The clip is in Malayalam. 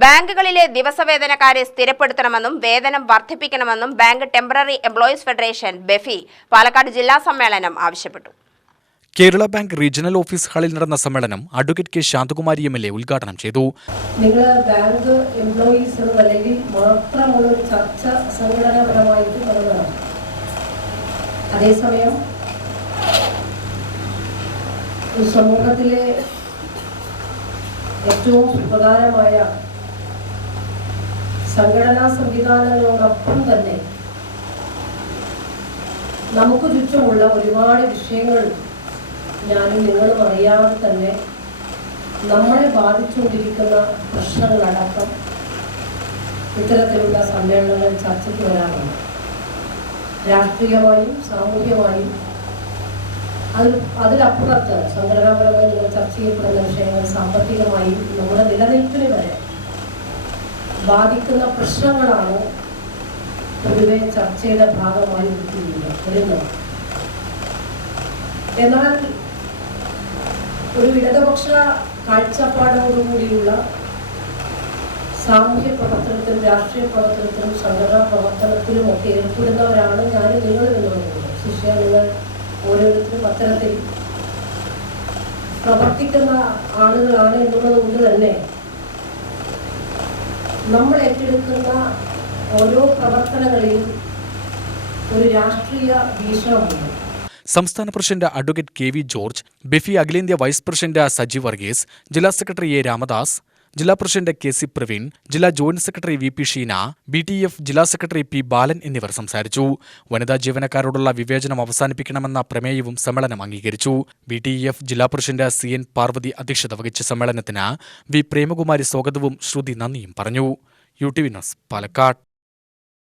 ബാങ്കുകളിലെ ദിവസവേതനക്കാരെ സ്ഥിരപ്പെടുത്തണമെന്നും വേതനം വർദ്ധിപ്പിക്കണമെന്നും bank temporary employees federation BEFI Palakkad ജില്ലാ സമ്മേളനം ആവശ്യപ്പെട്ടു. കേരള ബാങ്ക് റീജിയണൽ ഓഫീസ് ഹാളിൽ നടന്ന സമ്മേളനം അഡ്വക്കേറ്റ് കെ ശാന്തകുമാരി MLA ഉദ്ഘാടനം ചെയ്തു. നിങ്ങൾ ബാങ്ക് എംപ്ലോയീസ് അല്ലെങ്കിൽ മാത്രമുള്ള ഒരു ചർച്ച സംഘടനാപരമായിട്ട് നടന്നതാണ്. അതേസമയം സമൂഹത്തിലെ ഏറ്റവും സുപ്രധാനമായ സംഘടനാ സംവിധാനങ്ങളോടൊപ്പം തന്നെ നമുക്ക് ചുറ്റുമുള്ള ഒരുപാട് വിഷയങ്ങൾ ഞാനും നിങ്ങളും അറിയാതെ തന്നെ നമ്മളെ ബാധിച്ചുകൊണ്ടിരിക്കുന്ന പ്രശ്നങ്ങളടക്കം ഇത്തരത്തിലുള്ള സമ്മേളനങ്ങൾ ചർച്ചയ്ക്ക് വരാറുണ്ട്. രാഷ്ട്രീയമായും സാമൂഹ്യമായും അതിലപ്പുറത്ത് സംഘടനാപരമായി നിങ്ങൾ ചർച്ച ചെയ്യപ്പെടുന്ന വിഷയങ്ങൾ സാമ്പത്തികമായും നമ്മുടെ നിലനിൽപ്പിന് വരെ ബാധിക്കുന്ന പ്രശ്നങ്ങളാണ് പൊതുവെ ചർച്ചയുടെ ഭാഗമായി വരുന്നത്. എന്നാൽ ഒരു ഇടതുപക്ഷ കാഴ്ചപ്പാടോടുകൂടിയുള്ള സാമൂഹ്യ പ്രവർത്തനത്തിലും രാഷ്ട്രീയ പ്രവർത്തനത്തിലും സംഘടനാ പ്രവർത്തനത്തിലും ഒക്കെ ഏർപ്പെടുന്നവരാണ് ഞാനും നിങ്ങളും എന്നുള്ളത്. ശിഷ്യ നിങ്ങൾ ഓരോരുത്തരും അത്തരത്തിൽ പ്രവർത്തിക്കുന്ന ആളുകളാണ് എന്നുള്ളത് കൊണ്ട് തന്നെ നമ്മൾ ഏറ്റെടുക്കുന്ന ഓരോ പ്രവർത്തനങ്ങളെയും ഒരു രാഷ്ട്രീയ വീക്ഷണമുണ്ട്. സംസ്ഥാന president advocate KV George, BEFI അഖിലേന്ത്യാ വൈസ് പ്രസിഡന്റ് സജി വർഗീസ്, ജില്ലാ സെക്രട്ടറി A രാമദാസ്, ജില്ലാ പ്രസിഡന്റ് KC പ്രവീൺ, ജില്ലാ joint secretary VP Sheena, BTF ജില്ലാ സെക്രട്ടറി P ബാലൻ എന്നിവർ സംസാരിച്ചു. വനിതാ ജീവനക്കാരോടുള്ള വിവേചനം അവസാനിപ്പിക്കണമെന്ന പ്രമേയവും സമ്മേളനം അംഗീകരിച്ചു. BTF ജില്ലാ പ്രസിഡന്റ് CN പാർവതി അധ്യക്ഷത വഹിച്ച സമ്മേളനത്തിന് V പ്രേമകുമാരി സ്വാഗതവും ശ്രുതി നന്ദിയും പറഞ്ഞു. UTV news Palakkad.